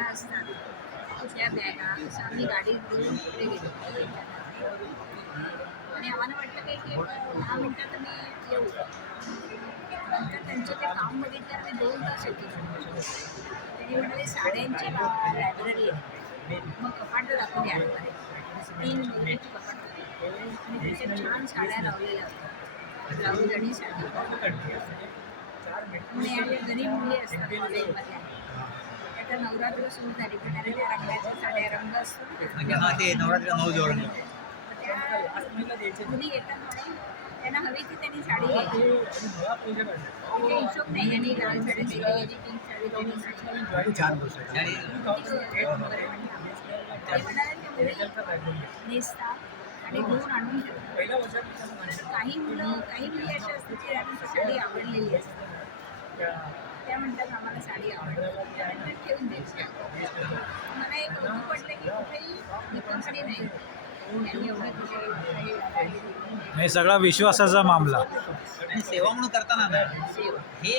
बॅगा असतात त्या बॅगा असं आम्ही गाडी घेऊन तिकडे गेलो आणि आम्हाला वाटलं की 10 मिनटात मी येऊ. नंतर त्यांचं ते काम बघितलं आणि 2 तास होते. त्यांनी म्हणाले साड्यांची लायब्ररी आहे, मग कपाटं दाखवून या आतमध्ये. 3 मजलीची कपाट आणि त्याच्यात छान साड्या लावलेल्या होत्या, ब्लाऊज आणि साडी. पुणे आणि गरीब मुली असतात कॉलेजमधल्या, आता नवरात्र सुरू झाली की त्यांना त्या रंगाच्या साड्या रंग असतो ना, ते नवरात्र 9 जोडून त्या मुली येतात आणि त्यांना हवी ती त्यांनी साडी घ्यायची. म्हणजे हिशोब नाही, यांनी लाल साडी दिली, याची पिंक साडी दिली, छान गोष्ट आणि ते म्हणाले की मुली नेसतात आणि घेऊन आणून ठेवतात. काही मुली अशा असतात की त्यांना साडी आवडलेली असते, त्या म्हणतात आम्हाला साडी आवडली, ठेवून द्यायची. मला एक कौतुक वाटलं की कुठेही विकमणी नाही, त्यांनी एवढं कुठे हे सगळा विश्वासाचा मामला. आणि सेवा म्हणून करताना ना सेवा हे